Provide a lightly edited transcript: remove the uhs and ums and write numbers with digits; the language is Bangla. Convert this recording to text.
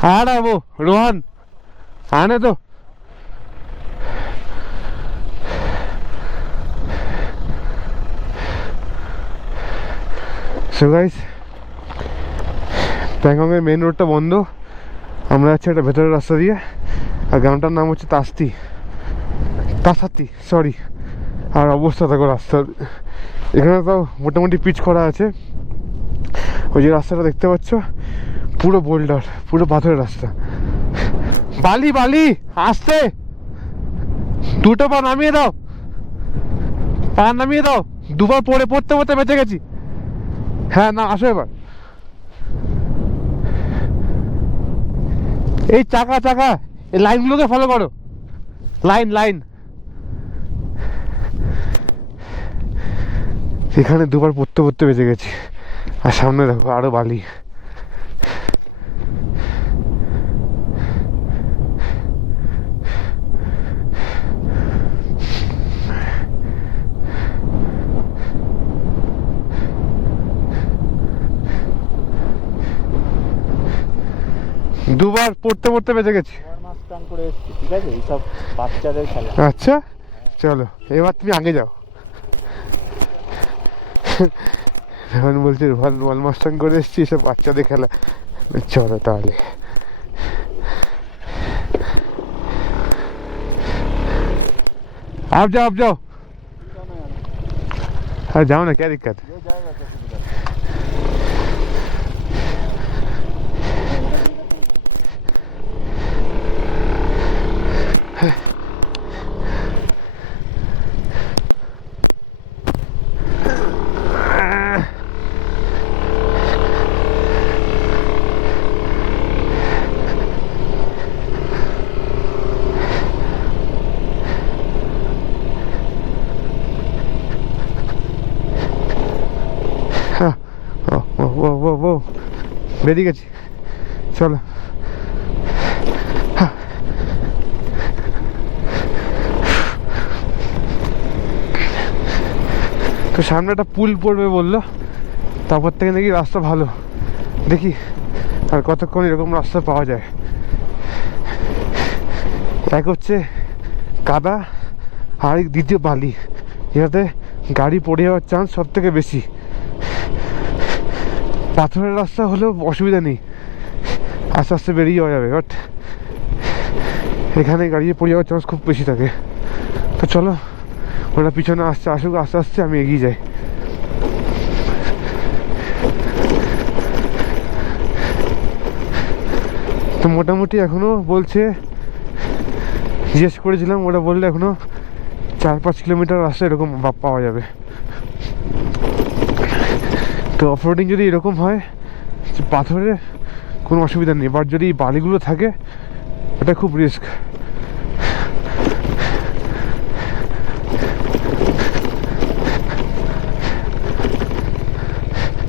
आ रहा है वो रोहन, आने दो। সো গাইস, প্যাংগংয়ের মেন রোডটা বন্ধ, আমরা যাচ্ছি একটা ভেতরের রাস্তা দিয়ে। আর গ্রামটার নাম হচ্ছে তাসাতি, সরি। আর অবস্থা দেখো রাস্তার, এখানে তো মোটামুটি পিচ করা আছে। ওই যে রাস্তাটা দেখতে পাচ্ছ, পুরো বোল্ডার, পুরো পাথরের রাস্তা। বালি বালি, আসতে, দুটো পা নামিয়ে দাও, পা নামিয়ে দাও। দুবার পড়তে পড়তে বেঁচে গেছি। হ্যাঁ না, আসো এবার। এই চাকা এই লাইনগুলোকে ফলো করো, লাইন। এখানে দুবার পড়তে বেঁচে গেছি। আর সামনে দেখো আরো বালি। দুবার পড়তে বেঁচে গেছি। ঠিক আছে, এইসব বাচ্চাদের খেলা। আচ্ছা চলো, এবার তুমি আগে যাও। রোহন বলছে ওয়াল মাস্টাং করে এসছি, এসব বাচ্চাদের খেলা। চলো তাহলে। आप जाओ। हाँ जाओ ना, क्या दिक्कत है। ও বেরিয়ে গেছি, চলো। তো সামনে একটা পুল পড়বে বললো, তারপর থেকে নাকি রাস্তা ভালো। দেখি আর কতক্ষণ এরকম রাস্তা পাওয়া যায়। এক হচ্ছে কাদা, আর দ্বিতীয় বালি, যেটাতে গাড়ি পড়ে যাওয়ার চান্স সব থেকে বেশি। পাথরের রাস্তা হলেও অসুবিধা নেই, আস্তে আস্তে বেরিয়ে যাওয়া যাবে, বাট এখানে গাড়ি পড়ে যাওয়ার চান্স খুব বেশি থাকে। তো চলো, ওরা পিছনে আসুক, আস্তে আস্তে আমি এগিয়ে যাই। তো মোটামুটি এখনো বলছে, জিজ্ঞেস করেছিলাম, ওরা বললে এখনো 4-5 কিলোমিটার রাস্তা এরকম পাওয়া যাবে। তো অফরোডিং যদি এরকম হয়, পাথরে কোনো অসুবিধা নেই, বাট যদি বালিগুলো থাকে, এটা খুব রিস্ক।